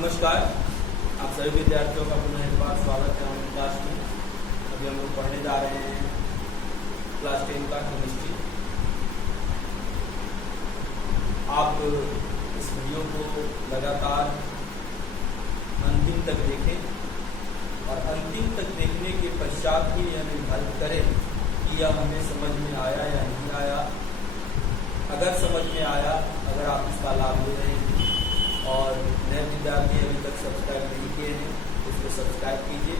नमस्कार, आप सभी विद्यार्थियों का पुनः एक बार स्वागत है हमारी क्लास में। अभी हम लोग पढ़ने जा रहे हैं क्लास 10 का केमिस्ट्री। आप इस वीडियो को लगातार अंतिम तक देखें और अंतिम तक देखने के पश्चात ही यह निर्धारित करें कि यह हमें समझ में आया या नहीं आया। अगर समझ में आया, अगर आप इसका लाभ ले रहे हैं और नए विद्यार्थी अभी तक सब्सक्राइब नहीं किए हैं तो इसको सब्सक्राइब कीजिए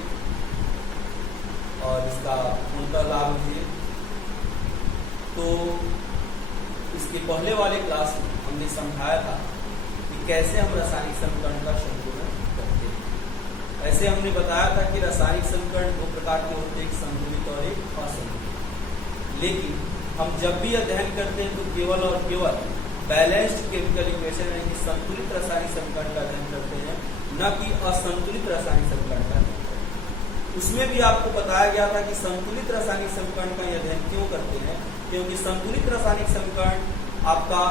और इसका पूर्णतः लाभ लीजिए। तो इसके पहले वाले क्लास में हमने समझाया था कि कैसे हम रासायनिक समीकरण का संतुलन करते हैं। ऐसे हमने बताया था कि रासायनिक समीकरण दो प्रकार के होते हैं, एक संतुलित और एक असंतुलित। लेकिन हम जब भी अध्ययन करते हैं तो केवल और केवल बैलेंस्ड केमिकल इक्वेशन यानी कि संतुलित रासायनिक समीकरण का अध्ययन करते हैं, न कि असंतुलित रासायनिक समीकरण का अध्ययन करते हैं। उसमें भी आपको बताया गया था कि संतुलित रासायनिक समीकरण का अध्ययन क्यों करते हैं, क्योंकि संतुलित रासायनिक समीकरण आपका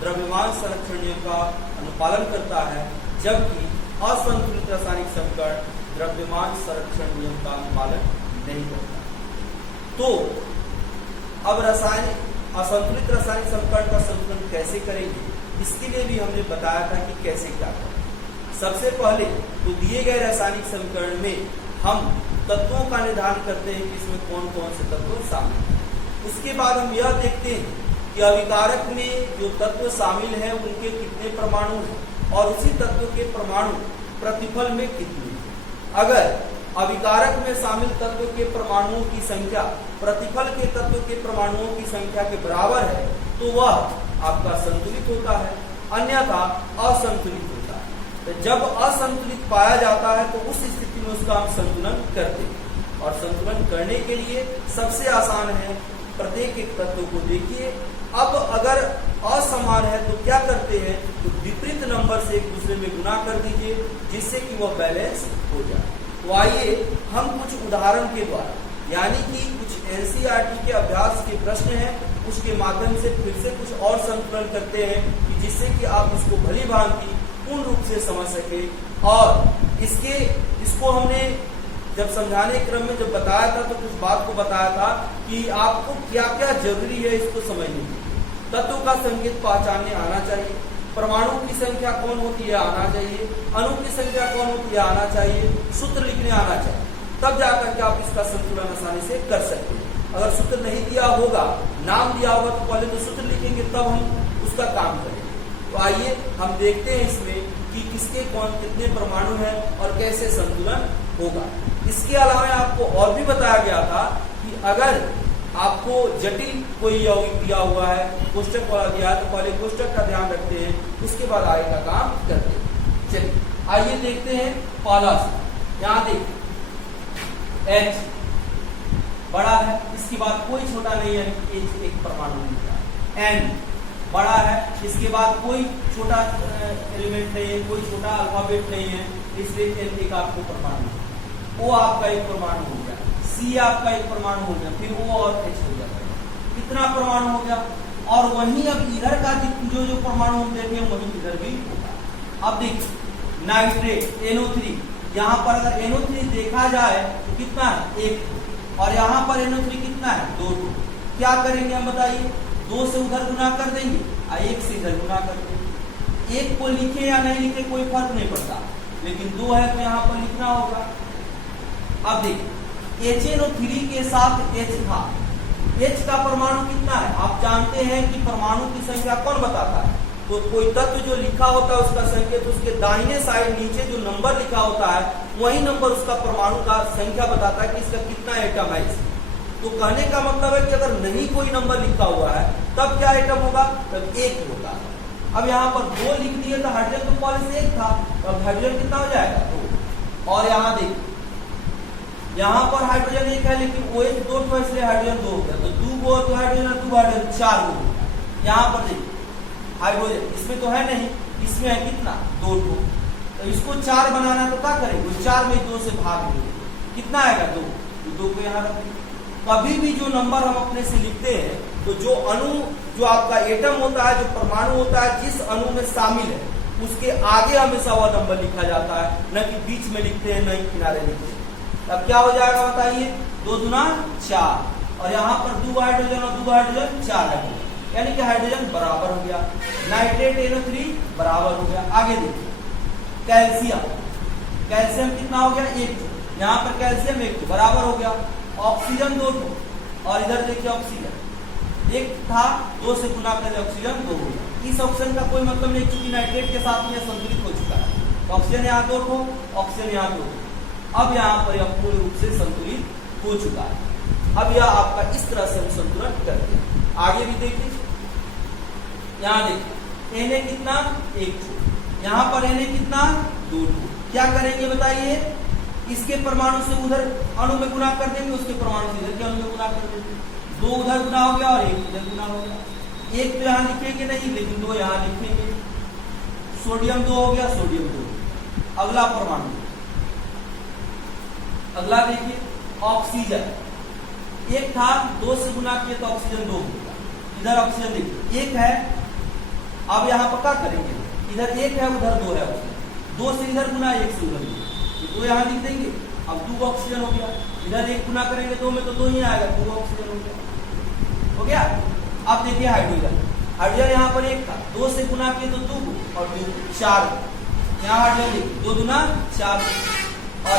द्रव्यमान संरक्षण नियम का अनुपालन करता है, जबकि असंतुलित रासायनिक समीकरण द्रव्यमान संरक्षण नियम का अनुपालन नहीं करता। तो अब असंतुलित रासायनिक समीकरण का संतुलन कैसे करेंगे, इसके लिए भी हमने बताया था कि कैसे क्या करें। सबसे पहले तो दिए गए रासायनिक समीकरण में हम तत्वों का निर्धारण करते हैं कि इसमें कौन कौन से तत्व शामिल हैं। उसके बाद हम यह देखते हैं कि अभिकारक में जो तत्व शामिल हैं उनके कितने परमाणु हैं और उसी तत्व के परमाणु प्रतिफल में कितने हैं। अगर अभिकारक में शामिल तत्व के परमाणुओं की संख्या प्रतिफल के तत्व के परमाणुओं की संख्या के बराबर है तो वह आपका संतुलित होता है, अन्यथा असंतुलित होता है। तो जब असंतुलित पाया जाता है तो उस स्थिति में उसका हम संतुलन करते हैं। और संतुलन करने के लिए सबसे आसान है, प्रत्येक एक तत्व को देखिए। अब अगर असमान है तो क्या करते हैं, तो विपरीत नंबर से एक दूसरे में गुना कर दीजिए जिससे कि वह बैलेंस हो जाए। तो आइए हम कुछ उदाहरण के द्वारा, यानी कि कुछ एनसीईआरटी के अभ्यास के प्रश्न हैं, उसके माध्यम से फिर से कुछ और संतुलन करते हैं कि जिससे कि आप उसको भली भांति पूर्ण रूप से समझ सके। और इसको हमने जब समझाने क्रम में जब बताया था तो कुछ बात को बताया था कि आपको क्या क्या जरूरी है इसको समझने के लिए। तत्व का संकेत पहचानने आना चाहिए, परमाणु की संख्या कौन होती है आना चाहिए, अणु की संख्या कौन होती है आना चाहिए, सूत्र लिखने आना चाहिए, तब जाकर के आप इसका संतुलन आसानी से कर सकते हैं। अगर सूत्र नहीं दिया होगा, नाम दिया होगा तो पहले तो सूत्र लिखेंगे तब हम उसका काम करेंगे। तो आइए हम देखते हैं इसमें कि किसके कौन कितने परमाणु हैं और कैसे संतुलन होगा। इसके अलावा आपको और भी बताया गया था कि अगर आपको जटिल कोई यौगिक दिया हुआ है, कोष्टक वाला दिया है, तो पहले कोष्टक का ध्यान रखते हैं, उसके बाद आगे का काम करते हैं। चलिए आइए देखते हैं पहला से। यहाँ देखिए H बड़ा है, इसके बाद कोई छोटा नहीं है, H एक परमाणु नहीं है। N बड़ा है, इसके बाद कोई छोटा एलिमेंट नहीं है, कोई छोटा अल्फाबेट नहीं है, इसलिए N एक आपको परमाणु है। O आपका एक परमाणु हो गया, C आपका एक परमाणु हो गया, फिर O और H हो जाता है। कितना परमाणु हो गया। और वहीं अब इधर का जो परमाणु हम देखें वहीं इधर भी होगा। अब देखिए नाइट्रेट NO3, यहाँ पर अगर NO3 देखा जाए तो कितना है, 1, और यहाँ पर NO3 कितना है, 2। क्या करेंगे हम बताइए, 2 से उधर गुना कर देंगे और 1 से इधर गुना कर देंगे। 1 को लिखे या नहीं लिखे कोई फर्क नहीं पड़ता, लेकिन 2 है तो यहाँ पर लिखना होगा। अब देखिए HNO3 के साथ H था, H का परमाणु कितना है, आप जानते हैं कि परमाणु की संख्या कौन बताता है। तो कोई तत्व जो लिखा होता है उसका संकेत उसके दाहिने साइड नीचे जो नंबर लिखा होता है वही नंबर उसका परमाणु का संख्या बताता है कि इसका कितना एटम है। तो कहने का मतलब है कि अगर नहीं कोई नंबर लिखा हुआ है तब क्या एटम होगा, तब 1 होगा। अब यहाँ पर 2 लिख दिए तो हाइड्रोजन तो पहले से 1 था, तो अब हाइड्रोजन कितना हो जाएगा, 2। और यहाँ देखिए यहाँ पर हाइड्रोजन 1 है लेकिन OH 2 तो इसलिए हाइड्रोजन 2 हो गया, तो 2 तो हाइड्रोजन 2 हाइड्रोजन 4 हो गया। यहाँ पर देखिए हाइड्रोजन इसमें तो है नहीं, इसमें है कितना, 2। तो इसको 4 बनाना तो क्या करेंगे, 4 में 2 से भाग देंगे, कितना आएगा, 2। तो 2 को यहाँ रखेंगे। कभी भी जो नंबर हम अपने से लिखते हैं तो जो अणु जो आपका एटम होता है, जो परमाणु होता है, जिस अणु में शामिल है उसके आगे हमेशा वह नंबर लिखा जाता है, न कि बीच में लिखते हैं, न ही किनारे लिखते हैं। अब क्या हो जाएगा बताइए, 2 दूना 4, और यहाँ पर 2 हाइड्रोजन और 2 हाइड्रोजन 4 हाइड्रोजन, यानी कि हाइड्रोजन बराबर हो गया। नाइट्रेट NO3 बराबर हो गया। आगे देखिए कैल्शियम, कैल्शियम कितना हो गया 1, यहाँ पर कैल्शियम 1 बराबर हो गया। ऑक्सीजन 2, और इधर देखिए ऑक्सीजन 1 था, 2 से गुना कर ऑक्सीजन 2 हो गया। इस ऑक्सीजन का कोई मतलब नहीं, क्योंकि नाइट्रेट के साथ में संतुलित हो चुका है। तो ऑक्सीजन यहाँ 2 हो, ऑक्सीजन यहाँ 2, अब यहाँ पर यह पूर्ण रूप से संतुलित हो चुका है। अब यह आपका इस तरह से हम संतुलन करते हैं। आगे भी देखिए, यहाँ देखिए Na कितना 1, यहाँ पर Na कितना 2। क्या करेंगे बताइए, इसके परमाणु से उधर अणु में गुना कर देंगे, उसके परमाणु से इधर के अणु में गुना कर देंगे। 2 उधर गुना हो गया और 1 इधर गुना हो गया। 1 तो यहाँ लिखेंगे नहीं, लेकिन 2 यहाँ लिखेंगे। सोडियम 2 हो गया, सोडियम 2। अगला परमाणु, अगला देखिए ऑक्सीजन 1 था, 2 से गुना किए तो ऑक्सीजन 2 हो गया। इधर ऑक्सीजन देखिए 1 है, अब यहाँ पर क्या करेंगे, इधर 1 है उधर 2 है, 2 से इधर गुना 1 से उधर गुना, 2 यहाँ लिख देंगे। अब 2 ऑक्सीजन हो गया, इधर 1 गुना करेंगे 2 में तो 2 ही आएगा, 2 ऑक्सीजन हो गया। अब देखिए हाइड्रोजन, हाइड्रोजन यहाँ पर 1 था, 2 से गुना किए तो 2 और 2 4, यहाँ हाइड्रोजन 2 दूना 4, और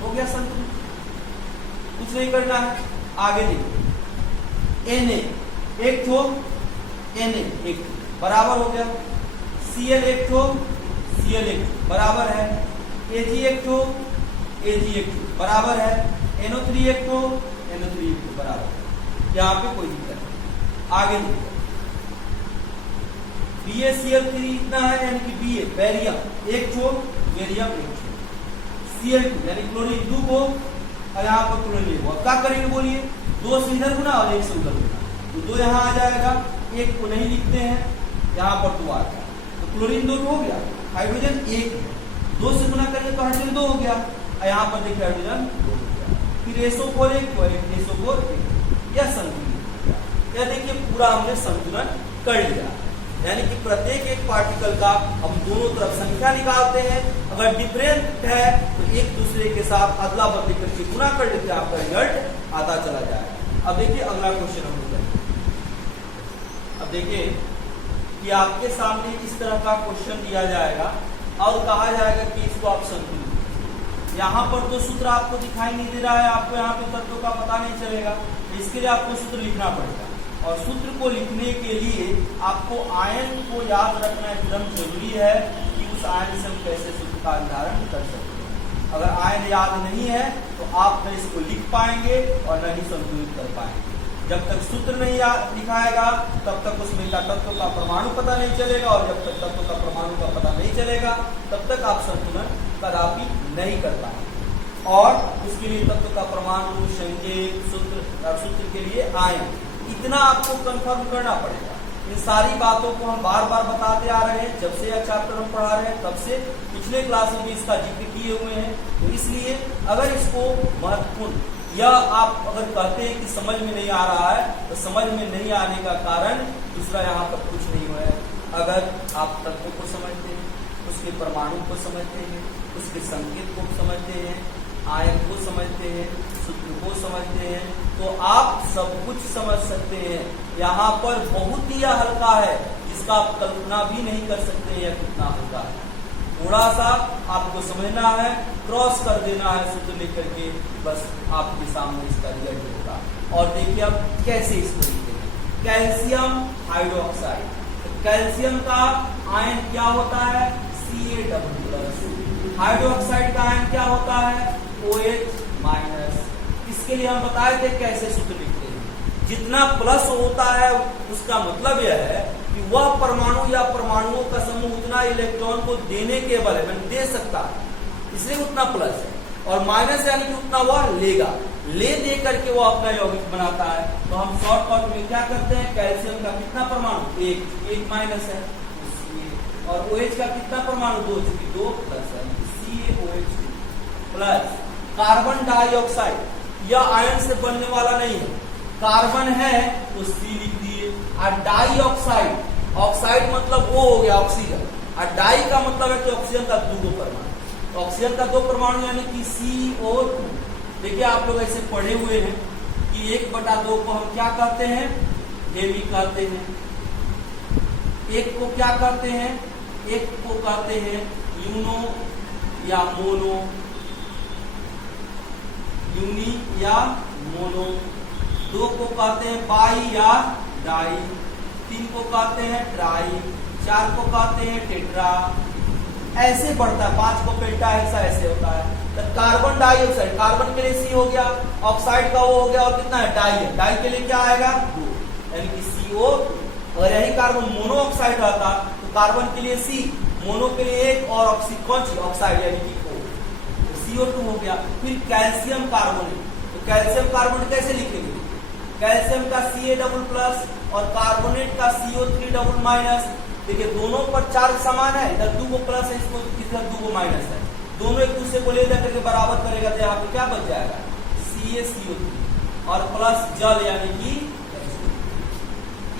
हो गया संतुलित, कुछ नहीं करना है। आगे देखिए Na 1 थो, Na 1 बराबर हो गया। Cl 1 थो, Cl 1 बराबर है। Ag 1 थो, Ag 1 बराबर है। NO3 1 थो, NO3 1 बराबर है। यहाँ पे कोई दिक्कत नहीं। आगे देखिए BaCl3 इतना है, यानी कि Ba बैरियम 1 थो, बैरियम 1 थो। Cl2 यानी क्लोरीन 2 को, और यहाँ पर क्लोरीन हुआ। क्या करेंगे बोलिए, 2 से इधर गुना और 1 से उधर गुना, तो 2 यहाँ आ जाएगा, 1 को नहीं लिखते हैं, यहाँ पर 2 आ गया, तो क्लोरीन 2 हो गया। हाइड्रोजन 1 है, 2 से गुना करेंगे तो हाइड्रोजन 2 हो गया, और यहाँ पर देखिए हाइड्रोजन 2 हो गया। फिर SO4 1 और SO4 1, यह संतुलित हो गया। यह देखिए पूरा हमने संतुलन कर लिया, यानी कि प्रत्येक एक पार्टिकल का हम दोनों तरफ संख्या निकालते हैं, अगर डिफरेंट है तो एक दूसरे के साथ अदला बदली करके गुना कर लेते हैं, आपका रिजल्ट आता चला जाएगा। अब देखिए अगला क्वेश्चन हम लोग करेंगे। अब देखिए कि आपके सामने इस तरह का क्वेश्चन दिया जाएगा और कहा जाएगा कि इसको आप संतुलित, यहाँ पर तो सूत्र आपको दिखाई नहीं दे रहा है, आपको यहाँ पे तत्वों का पता नहीं चलेगा, इसके लिए आपको सूत्र लिखना पड़ेगा। और सूत्र को लिखने के लिए आपको आयन को याद रखना एकदम जरूरी है कि उस आयन से हम कैसे सूत्र का निर्धारण कर सकते हैं। अगर आयन याद नहीं है तो आप न इसको लिख पाएंगे और न ही संतुलित कर पाएंगे। जब तक सूत्र नहीं लिखाएगा तब तक उसमें का तत्व का परमाणु पता नहीं चलेगा, और जब तक तत्व का परमाणु का पता नहीं चलेगा तब तक आप संतुलन कदापि नहीं कर पाएंगे। और उसके लिए तत्व का परमाणु, संकेत, सूत्र और सूत्र के लिए आयन, इतना आपको कंफर्म करना पड़ेगा। इन सारी बातों को हम बार बार बताते आ रहे हैं, जब से यह चैप्टर हम पढ़ा रहे हैं तब से, पिछले क्लास में भी इसका जिक्र किए हुए हैं। तो इसलिए अगर इसको महत्वपूर्ण, या आप अगर कहते हैं कि समझ में नहीं आ रहा है, तो समझ में नहीं आने का कारण दूसरा यहाँ पर कुछ नहीं हुआ है। अगर आप तत्व को समझते हैं, उसके परमाणु को समझते हैं, उसके संकेत को समझते हैं, आयन को समझते हैं, सूत्र को समझते हैं, तो आप सब कुछ समझ सकते हैं। यहाँ पर बहुत ही हल्का है, जिसका आप कल्पना भी नहीं कर सकते यह कितना हल्का है। थोड़ा सा आपको समझना है, क्रॉस कर देना है सूत्र लेकर के, बस आपके सामने इसका रिजल्ट होगा। और देखिए अब कैसे इसको लिखते हैं। कैल्शियम हाइड्रोक्साइड, तो कैल्शियम का आयन क्या होता है, Ca+। हाइड्रोक्साइड का आयन क्या होता है, OH-। इसके लिए हम बताए थे कैसे सूत्र लिखते हैं। जितना प्लस होता है उसका मतलब यह है कि वह परमाणु या परमाणुओं का समूह उतना इलेक्ट्रॉन को देने के बल है, दे सकता है, इसलिए उतना प्लस है, और माइनस यानी कि उतना वह लेगा, ले दे करके वो अपना यौगिक बनाता है। तो हम शॉर्टकट में क्या करते हैं, कैल्शियम का कितना परमाणु, 1 माइनस है, और OH का कितना परमाणु, 2, चूंकि 2 प्लस है, CaOH प्लस। कार्बन डाइऑक्साइड यह आयन से बनने वाला नहीं है, कार्बन है तो C लिख दिए, और डाइऑक्साइड ऑक्साइड मतलब वो हो गया ऑक्सीजन, और डाई का मतलब है कि ऑक्सीजन का 2 परमाणु। ऑक्सीजन का 2 परमाणु यानी कि CO2। देखिए आप लोग ऐसे पढ़े हुए हैं कि 1/2 को हम क्या कहते हैं, हेवी कहते हैं। एक को क्या कहते हैं, एक को कहते हैं यूनो या मोनो, यूनी या मोनो। 2 को कहते हैं बाई या डाई, 3 को कहते हैं ट्राई, 4 को कहते हैं टेट्रा, ऐसे बढ़ता है। 5 को पेंटा, ऐसे होता है। तो कार्बन डाइऑक्साइड, कार्बन के लिए C हो गया, ऑक्साइड का वो हो गया, और कितना है डाई है, डाई के लिए क्या आएगा 2 यानी कि CO। अगर यही कार्बन मोनोऑक्साइड रहता तो कार्बन के लिए C, मोनो के लिए 1 और ऑक्साइड यानी कि O, तो CO2 हो गया। फिर कैल्शियम कार्बोनेट, तो कैल्शियम कार्बोनेट कैसे लिखेंगे, कैल्शियम का Ca++ और कार्बोनेट का CO3 देखिए दोनों पर चार्ज समान है, इधर 2 को प्लस है, इसको इधर 2 को माइनस है, दोनों एक दूसरे को ले जाकर के बराबर करेगा तो यहाँ पे क्या बच जाएगा CaCO3 और प्लस जल यानी कि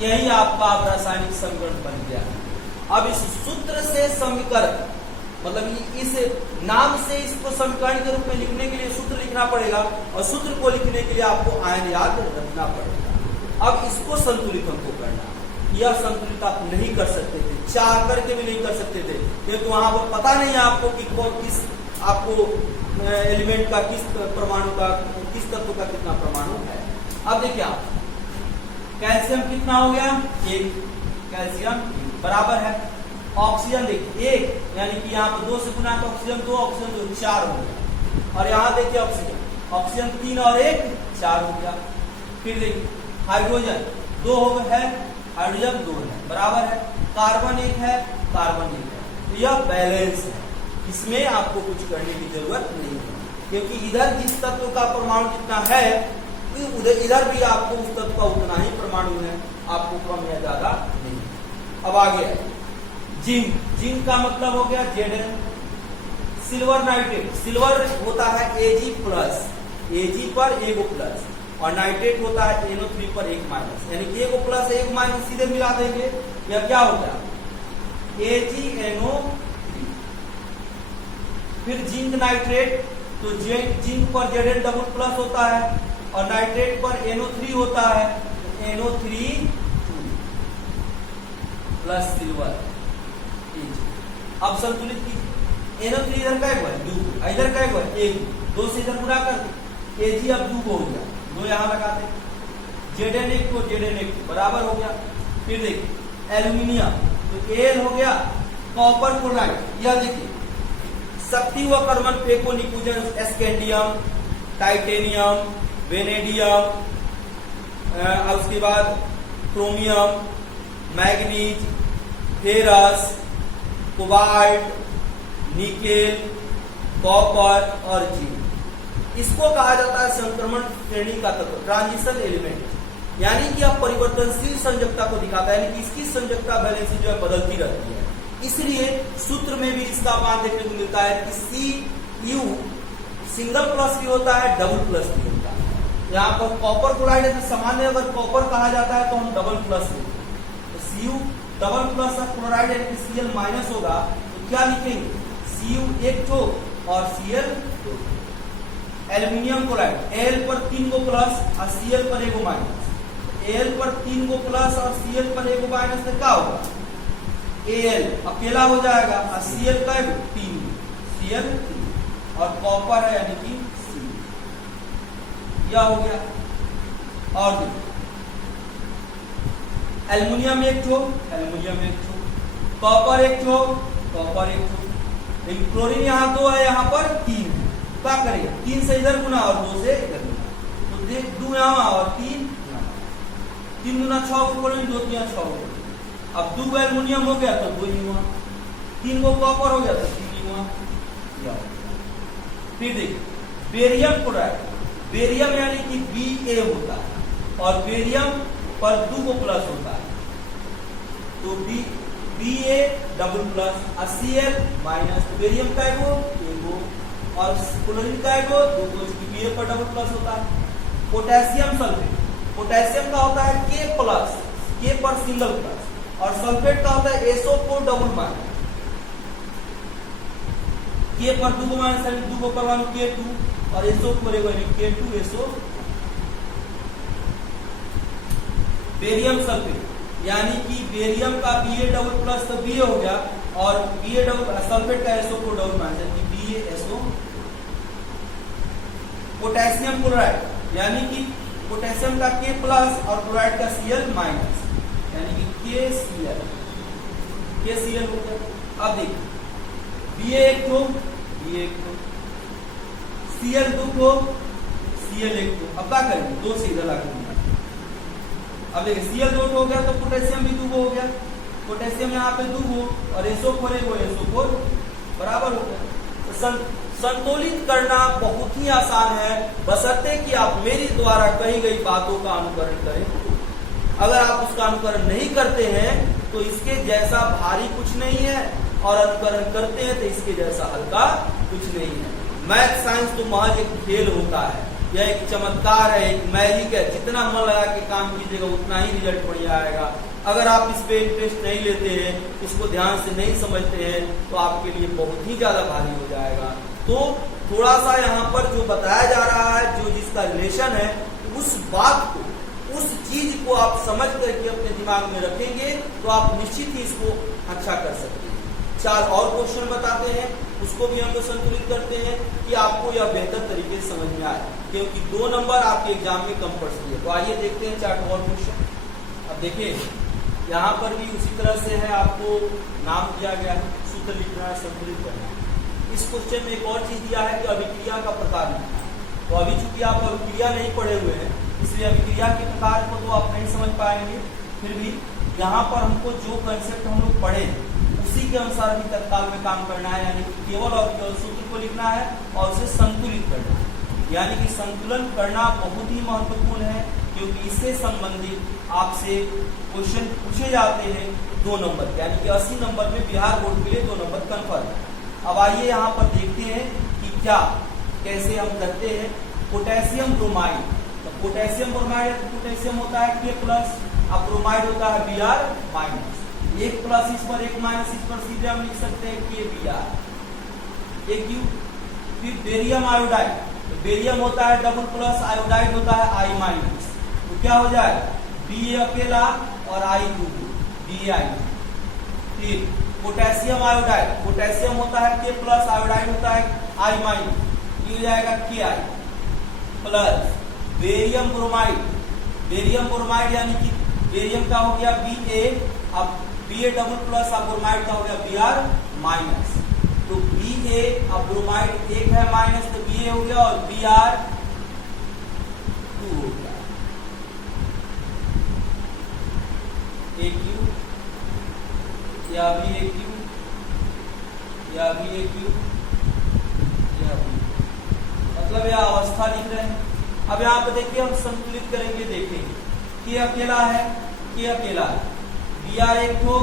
यही आपका रासायनिक समीकरण बन गया। अब इस सूत्र से समीकरण मतलब इस नाम से इसको समीकरण के रूप में लिखने के लिए सूत्र लिखना पड़ेगा, और सूत्र को लिखने के लिए आपको आयन याद रखना पड़ेगा। अब इसको संतुलित हमको करना, यह संतुलित आप नहीं कर सकते थे, चाह करके भी नहीं कर सकते थे, क्योंकि वहां पर पता नहीं है आपको कि किस आपको एलिमेंट का किस परमाणु का किस तत्व का कितना परमाणु है। अब देखिए आप कैल्शियम कितना हो गया 1, कैल्शियम बराबर है ऑक्सीजन देखिए 1 यानी कि यहाँ पर 2 से गुना तो ऑक्सीजन 2, ऑक्सीजन 2 4 हो गया, और यहाँ देखिए ऑक्सीजन 3 और 1 4 हो गया। फिर देखिए हाइड्रोजन 2 हो गया है, हाइड्रोजन 2 है बराबर है, कार्बन 1 है, कार्बन 1 है, तो यह बैलेंस है, इसमें आपको कुछ करने की जरूरत नहीं है, क्योंकि इधर जिस तत्व का परमाणु जितना है उधर इधर भी आपको उस तत्व का उतना ही परमाणु है, आपको कम या ज्यादा नहीं। अब आगे जिंक, जिंक का मतलब हो गया Zn। सिल्वर नाइट्रेट, सिल्वर होता है Ag+, Ag पर एगो प्लस, और नाइट्रेट होता है NO3 पर 1 माइनस, यानी कि एगो प्लस 1 माइनस सीधे मिला देंगे, यह क्या हो गया AgNO3। फिर जिंक नाइट्रेट, तो जिंक पर Zn++ होता है और नाइट्रेट पर NO3 होता है, NO3 प्लस सिल्वर। अब संतुलित कीजिए, NO3 इधर का एक बार 2, इधर का एक बार 1, 2 से इधर गुणा कर Ag अब 2 हो गया, 2 यहाँ लगाते, Zn1 को Zn1 बराबर हो गया। फिर देखिए एल्यूमिनियम, तो Al हो गया, कॉपर क्लोराइड, यह देखिए शक्ति व कर्मन फेको निकुंजन स्कैंडियम, टाइटेनियम, वेनेडियम, उसके बाद chromium, manganese, ferrous, cobalt, nickel, copper और जिंक। इसको कहा जाता है संक्रमण श्रेणी का तत्व, ट्रांजिशन एलिमेंट, यानी कि आप परिवर्तनशील संयोजकता को दिखाता है, यानी कि इसकी संयोजकता वैलेंसी जो है बदलती रहती है। इसलिए सूत्र में भी इसका मान देखने को मिलता है कि Cu सिंगल प्लस भी होता है, डबल प्लस भी होता है। यहाँ पर कॉपर क्लोराइड है, तो सामान्य अगर कॉपर कहा जाता है तो हम डबल प्लस लिखते हैं, तो Cu double plus of chloride यानी कि Cl माइनस होगा, तो क्या लिखेंगे Cu 1 ठो और Cl 2। एल्यूमिनियम क्लोराइड Al पर 3 को प्लस और Cl पर 1 माइनस, Al पर 3 को प्लस और Cl पर 1 माइनस, तो क्या होगा Al अकेला हो जाएगा और Cl का 3, Cl 3 और कॉपर है यानी कि C, यह हो गया। और एल्युमिनियम 1 ठो, एल्युमिनियम 1 ठो, कॉपर 1 ठो, कॉपर 1 ठो, लेकिन क्लोरीन यहाँ 2 है, यहाँ पर 3 है, क्या करेगा 3 से इधर गुना और 2 से इधर गुना, तो देख 2 यहाँ और 3 यहाँ, 3 गुना 6 को क्लोरीन, 2 3 6 को। अब 2 एल्युमिनियम हो गया तो 2 ही हुआ, 3 को कॉपर हो गया तो 3 ही हुआ। फिर देखिए बेरियम क्लोराइड, बेरियम यानी कि Ba होता है और बेरियम पर 2 को प्लस होता है, तो Ba डबल प्लस और Cl माइनस, बेरियम का एगो और क्लोरीन का एगो 2 Ba पर डबल प्लस होता है। पोटेशियम सल्फेट, पोटेशियम का होता है K प्लस, K पर सिंगल प्लस, और सल्फेट का होता है SO4 डबल बॉन्ड। K पर 2 माइनस है, 2 को परमाणु K2 और SO4 K2SO। बेरियम सल्फेट यानी कि बेरियम का Ba डबल प्लस तो Ba हो गया और Ba डबल सल्फेट का SO4 डबल माइनस यानी कि BaSO। पोटेशियम क्लोराइड यानी कि पोटेशियम का K प्लस और क्लोराइड का Cl माइनस यानी कि KCl हो गया। अब देखिए Ba एक को Cl दो को Cl एक को, अब क्या करेंगे दो से इधर लाकर। अब देखिए Cl दो हो गया तो पोटेशियम भी 2 हो गया, पोटेशियम यहाँ पे 2 हो और SO4 है वो SO4 बराबर हो गया। संतुलित करना बहुत ही आसान है, बशर्ते कि आप मेरी द्वारा कही गई बातों का अनुकरण करें। अगर आप उसका अनुकरण नहीं करते हैं तो इसके जैसा भारी कुछ नहीं है और अनुकरण करते हैं तो इसके जैसा हल्का कुछ नहीं है। मैथ साइंस तो महज एक खेल होता है, यह एक चमत्कार है, एक मैजिक है। जितना मन लगा के काम कीजिएगा उतना ही रिजल्ट बढ़िया आएगा। अगर आप इस पे इंटरेस्ट नहीं लेते हैं, इसको ध्यान से नहीं समझते हैं तो आपके लिए बहुत ही ज्यादा भारी हो जाएगा। तो थोड़ा सा यहाँ पर जो बताया जा रहा है, जो जिसका रिलेशन है, उस बात को, उस चीज को आप समझ करके अपने दिमाग में रखेंगे तो आप निश्चित ही इसको अच्छा कर सकते हैं। 4 और क्वेश्चन बताते हैं, उसको भी हम लोग संतुलित करते हैं कि आपको यह बेहतर तरीके से समझ में आए, क्योंकि 2 नंबर आपके एग्जाम में कंपल्सरी है। तो आइए देखते हैं 4 और क्वेश्चन। अब देखिए यहाँ पर भी उसी तरह से है, आपको नाम दिया गया है, सूत्र लिखना है, संतुलित करना है। इस क्वेश्चन में एक और चीज दिया है कि अभिक्रिया का प्रकार लिखना है। तो अभी चूंकि आप अभिक्रिया नहीं पढ़े हुए हैं इसलिए अभिक्रिया के प्रकार को तो आप नहीं समझ पाएंगे, फिर भी यहाँ पर हमको जो कंसेप्ट हम लोग पढ़े उसी के अनुसार भी तत्काल में काम करना है, यानी कि केवल और केवल सूत्र को लिखना है और उसे संतुलित करना है। यानी कि संतुलन करना बहुत ही महत्वपूर्ण है, क्योंकि इससे संबंधित आपसे क्वेश्चन पूछे जाते हैं 2 नंबर, यानी कि 80 नंबर में बिहार बोर्ड के लिए 2 नंबर कन्फर्म है। अब आइए यहाँ पर देखते हैं कि क्या कैसे हम करते हैं। पोटेशियम ब्रोमाइड, तो पोटेशियम ब्रोमाइड है तो पोटेशियम होता है K प्लस, अब ब्रोमाइड होता है Br माइनस। 1 प्लस इस पर 1 माइनस इस पर सीधे हम लिख सकते हैं KBr। एक क्यू। फिर बेरियम आयोडाइड, तो बेरियम होता है डबल प्लस, आयोडाइड होता है I माइनस, तो क्या हो जाए Ba अकेला और I टू Bi। फिर पोटेशियम आयोडाइड, पोटेशियम होता है K प्लस, आयोडाइड होता है I माइनस, ये हो जाएगा Ki plus barium bromide, barium bromide यानी कि बेरियम का हो गया Ba, अब Ba डबल प्लस अब ब्रोमाइड का हो गया Br माइनस, तो Ba अब ब्रोमाइड 1 है माइनस तो Ba हो गया और Br 2 हो गया। एक क्यू या भी एक क्यू या भी एक क्यू या भी, मतलब यह अवस्था लिख रहे हैं। अब यहाँ पे देखिए हम संतुलित करेंगे, देखेंगे कि अकेला है, कि अकेला है, Br 1 हो,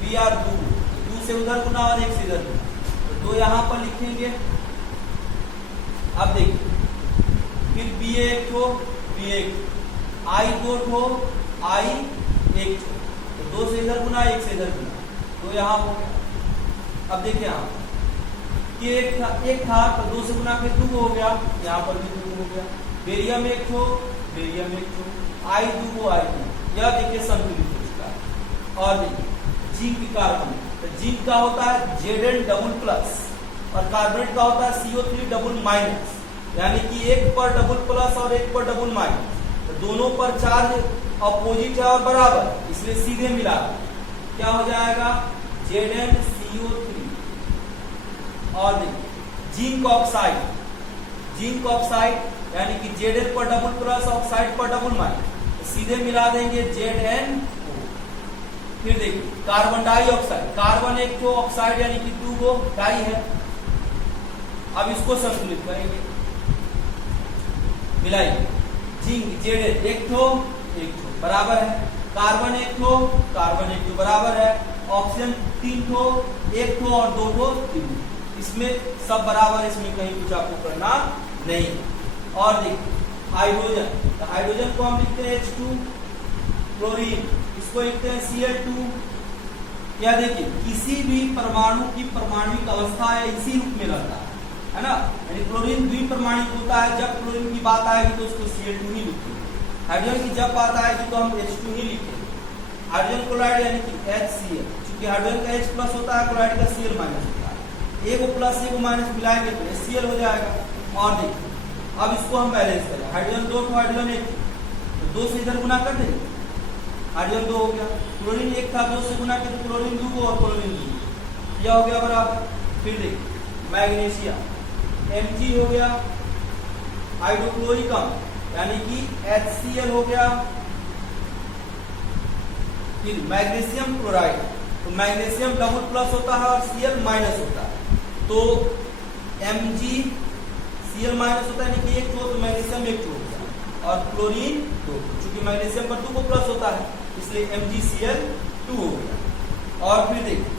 Br 2 से उधर गुना और 1 से इधर गुना, तो 2 यहाँ पर लिखेंगे। अब देखिए फिर Ba 1 हो, Ba 1, I 2 हो, I 1, तो 2 से इधर गुना 1 से इधर गुना, तो यहाँ हो गया। अब देखिए यहाँ कि 1 था तो 2 से गुना फिर 2 हो गया, यहाँ पर भी 2 हो गया। बेरियम 1 हो, बेरियम 1 हो, I 2 हो, I 2, यह देखिए संतुलित हो चुका है। और देखिए जिंक कार्बन, तो जिंक का होता है Zn डबल प्लस और कार्बोनेट का होता है CO3 डबल माइनस, यानी कि 1 पर डबल प्लस और 1 पर डबल माइनस, तो दोनों पर चार्ज अपोजिट है और बराबर, इसलिए सीधे मिला क्या हो जाएगा ZnCO3। और देखिए जिंक ऑक्साइड, जिंक ऑक्साइड यानी कि Zn पर डबल प्लस ऑक्साइड पर डबल माइनस, तो सीधे मिला देंगे ZnO। फिर देखिए कार्बन डाइऑक्साइड, कार्बन 1 तो ऑक्साइड यानी कि 2 गो डाई है। अब इसको संतुलित करेंगे, मिलाइए जिंक Zn 1 तो 1 तो बराबर है, कार्बन 1 तो कार्बन 1 तो बराबर है, ऑक्सीजन 3 तो 1 तो और 2 तो 3, इसमें सब बराबर, इसमें कहीं कुछ आपको करना नहीं। और देखिए हाइड्रोजन, तो हाइड्रोजन को हम लिखते हैं H2, क्लोरीन, इस इसको लिखते हैं Cl2। या देखिए किसी भी परमाणु की परमाणविक अवस्था है इसी रूप में रहता है ना, यानी क्लोरीन द्विपरमाणिक होता है। जब क्लोरीन की बात आएगी तो उसको Cl2 ही लिखेंगे। हाइड्रोजन की जब बात आएगी तो हम H2 ही लिखेंगे। हाइड्रोजन क्लोराइड यानी कि HCl, क्योंकि हाइड्रोजन का H प्लस होता है, क्लोराइड का Cl माइनस होता है। एगो प्लस एगो माइनस मिलाएंगे तो HCl हो जाएगा। और देखिए अब इसको हम बैलेंस करें, हाइड्रोजन 2 तो हाइड्रोजन 1, तो 2 से इधर गुना कर देंगे, हाइड्रोजन 2 हो गया। क्लोरीन 1 था, 2 से गुना किया तो क्लोरीन 2 और क्लोरीन 2 यह हो गया बराबर। फिर देखिए मैग्नीशियम Mg हो गया, हाइड्रोक्लोरिकम यानी कि HCl हो गया। फिर मैग्नीशियम क्लोराइड, तो मैग्नीशियम डबल प्लस होता है और Cl माइनस होता है, तो Mg Cl माइनस होता है यानी कि 1 तो मैग्नीशियम 1 हो गया और क्लोरीन 2, क्योंकि मैग्नीशियम पर 2 को प्लस होता है इसलिए MgCl2 हो गया। और फिर देखिए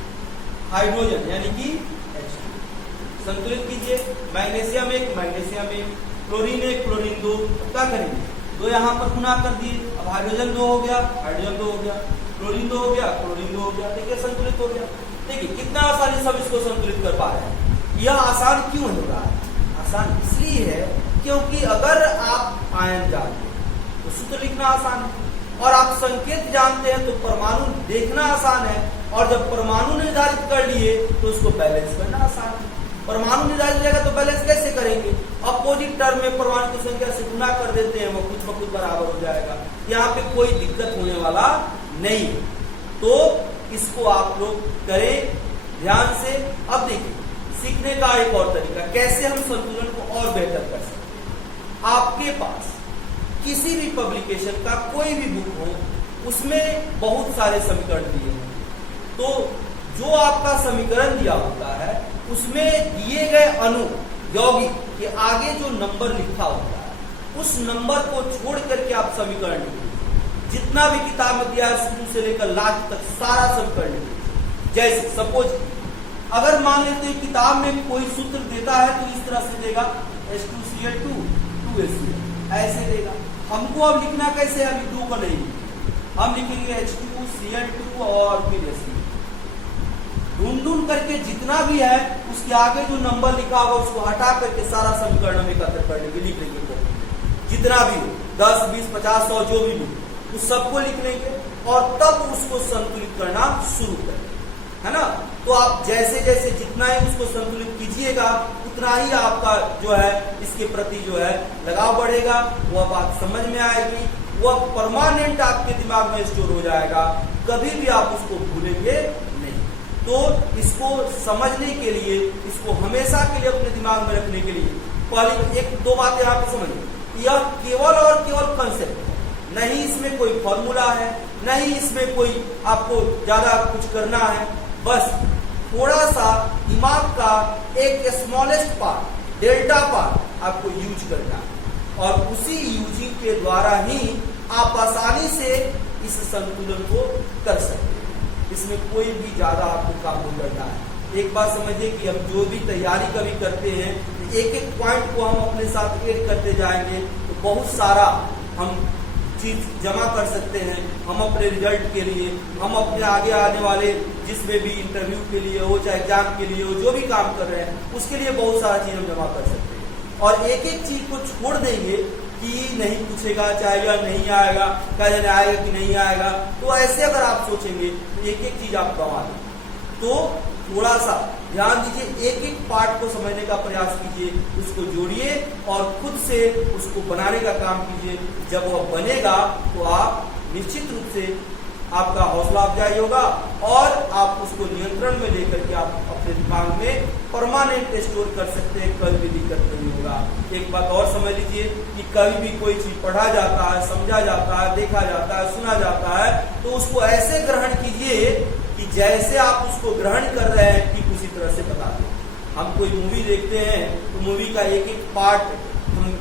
हाइड्रोजन यानी कि H2, संतुलित कीजिए, मैग्नीशियम 1 मैग्नीशियम 1, क्लोरीन 1 क्लोरीन 2, क्या करेंगे 2 यहाँ पर गुना कर दिए, अब हाइड्रोजन 2 हो गया, हाइड्रोजन 2 हो गया, क्लोरीन 2 हो गया, क्लोरीन 2 हो गया। देखिए संतुलित हो गया। देखिए कितना आसानी सब इसको संतुलित कर पा रहे हैं। यह आसान क्यों हो रहा है? आसान इसलिए है क्योंकि अगर आप आयन जानते हैं तो सूत्र लिखना आसान है, और आप संकेत जानते हैं तो परमाणु देखना आसान है, और जब परमाणु निर्धारित कर लिए तो उसको बैलेंस करना आसान है। परमाणु निर्धारित हो जाएगा तो बैलेंस कैसे करेंगे? अपोजिट टर्म में परमाणु की संख्या से गुना कर देते हैं, वो खुद ब खुद बराबर हो जाएगा। यहाँ पे कोई दिक्कत होने वाला नहीं है, तो इसको आप लोग करें ध्यान से। अब देखिए सीखने का एक और तरीका, कैसे हम संतुलन को और बेहतर कर सकते हैं। आपके पास किसी भी पब्लिकेशन का कोई भी बुक हो, उसमें बहुत सारे समीकरण दिए हैं, तो जो आपका समीकरण दिया होता है उसमें दिए गए अणु यौगिक के आगे जो नंबर लिखा होता है उस नंबर को छोड़ करके आप समीकरण लिखिए। जितना भी किताब में दिया है शुरू से लेकर लास्ट तक सारा समीकरण लिखिए। जैसे सपोज अगर मान लेते हैं किताब में कोई सूत्र देता है तो इस तरह से देगा H2Cl2 2HCl ऐसे देगा। हमको अब लिखना कैसे है? अभी 2 का नहीं, हम लिखेंगे H2Cl2 और फिर HCl। ढूंढ करके जितना भी है उसके आगे जो नंबर लिखा होगा उसको हटा करके सारा समीकरण हम एकत्र कर लेंगे, लिख लेंगे। जितना भी हो 10 20 50 100 जो भी हो उस सबको लिख लेंगे और तब उसको संतुलित करना शुरू करें, है ना। तो आप जैसे जैसे जितना ही उसको संतुलित कीजिएगा उतना ही आपका जो है इसके प्रति जो है लगाव बढ़ेगा, वह बात समझ में आएगी, वह परमानेंट आपके दिमाग में स्टोर हो जाएगा, कभी भी आप उसको भूलेंगे नहीं। तो इसको समझने के लिए, इसको हमेशा के लिए अपने दिमाग में रखने के लिए पहले 1-2 बात यहाँ पे समझिए। यह केवल और केवल कंसेप्ट है, नहीं इसमें कोई फॉर्मूला है, नहीं इसमें कोई आपको ज्यादा कुछ करना है, बस थोड़ा सा दिमाग का एक स्मॉलेस्ट पार्ट, डेल्टा पार्ट आपको यूज करना है, और उसी यूजिंग के द्वारा ही आप आसानी से इस संतुलन को कर सकते हैं। इसमें कोई भी ज्यादा आपको काम नहीं करना है। एक बात समझिए कि हम जो भी तैयारी कभी करते हैं, एक एक पॉइंट को हम अपने साथ ऐड करते जाएंगे तो बहुत सारा हम चीज जमा कर सकते हैं। हम अपने रिजल्ट के लिए, हम अपने आगे आने वाले जिसमें भी इंटरव्यू के लिए हो, चाहे एग्जाम के लिए हो, जो भी काम कर रहे हैं उसके लिए बहुत सारा चीज हम जमा कर सकते हैं। और एक एक चीज को छोड़ देंगे कि नहीं पूछेगा, चाहेगा नहीं आएगा, क्या जाने आएगा कि नहीं आएगा, तो ऐसे अगर आप सोचेंगे तो एक एक चीज आप गंवा देंगे। तो थोड़ा सा ध्यान दीजिए, एक एक पार्ट को समझने का प्रयास कीजिए, उसको जोड़िए और खुद से उसको बनाने का काम कीजिए। जब वह बनेगा तो आप निश्चित रूप से आपका हौसला अफजाई होगा और आप उसको नियंत्रण में लेकर के आप अपने दिमाग में परमानेंट स्टोर कर सकते हैं, कभी भी दिक्कत नहीं होगा। एक बात और समझ लीजिए कि कभी भी कोई चीज पढ़ा जाता है, समझा जाता है, देखा जाता है, सुना जाता है, तो उसको ऐसे ग्रहण कीजिए कि जैसे आप उसको ग्रहण कर रहे हैं ठीक उसी तरह से बता दें। हम कोई मूवी देखते हैं तो मूवी का एक एक पार्ट हम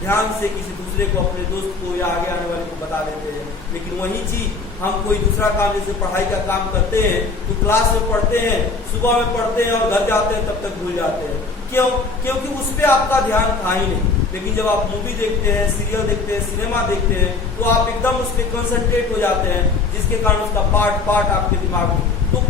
ध्यान से किसी दूसरे को, अपने दोस्त को या आगे आने वाले को बता देते हैं, लेकिन वही चीज हम कोई दूसरा काम जैसे पढ़ाई का काम करते हैं तो क्लास में पढ़ते हैं, सुबह में पढ़ते हैं और घर जाते हैं तब तक भूल जाते हैं। क्यों? क्योंकि उस पर आपका ध्यान था ही नहीं। लेकिन जब आप मूवी देखते हैं, सीरियल देखते हैं, सिनेमा देखते हैं, तो आप एकदम उस पर कंसंट्रेट हो जाते हैं, जिसके कारण उसका पार्ट आपके दिमाग में। तो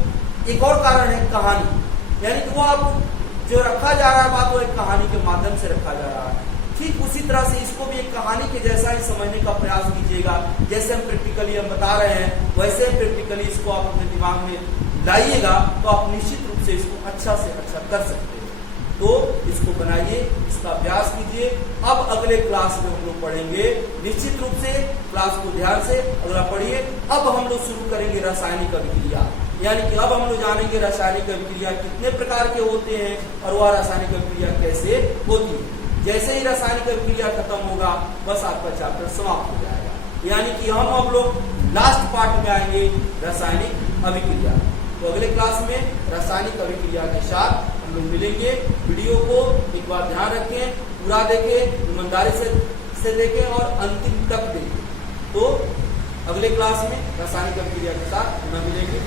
एक और कारण है कहानी, यानी कि वो आप जो रखा जा रहा है बात, वो एक कहानी के माध्यम से रखा जा रहा है। ठीक उसी तरह से इसको भी एक कहानी के जैसा ही समझने का प्रयास कीजिएगा। जैसे हम प्रैक्टिकली हम बता रहे हैं, वैसे ही प्रैक्टिकली इसको आप अपने दिमाग में लाइएगा, तो आप निश्चित रूप से इसको अच्छा से अच्छा कर सकते हैं। तो इसको बनाइए, इसका अभ्यास कीजिए। अब अगले क्लास में हम लोग पढ़ेंगे, निश्चित रूप से क्लास को ध्यान से अगला पढ़िए। अब हम लोग शुरू करेंगे रासायनिक अभिक्रिया, यानी कि अब हम लोग जानेंगे रासायनिक अभिक्रिया कितने प्रकार के होते हैं और वह रासायनिक अभिक्रिया कैसे होती है। जैसे ही रासायनिक अभिक्रिया खत्म होगा, बस आपका चैप्टर समाप्त हो जाएगा, यानी कि हम अब लोग लास्ट पार्ट में आएंगे रासायनिक अभिक्रिया। तो अगले क्लास में रासायनिक अभिक्रिया के साथ हम लोग मिलेंगे। वीडियो को एक बार ध्यान रखें, पूरा देखें, ईमानदारी से देखें और अंतिम तक देखें। तो अगले क्लास में रासायनिक अभिक्रिया के साथ पुनः मिलेंगे।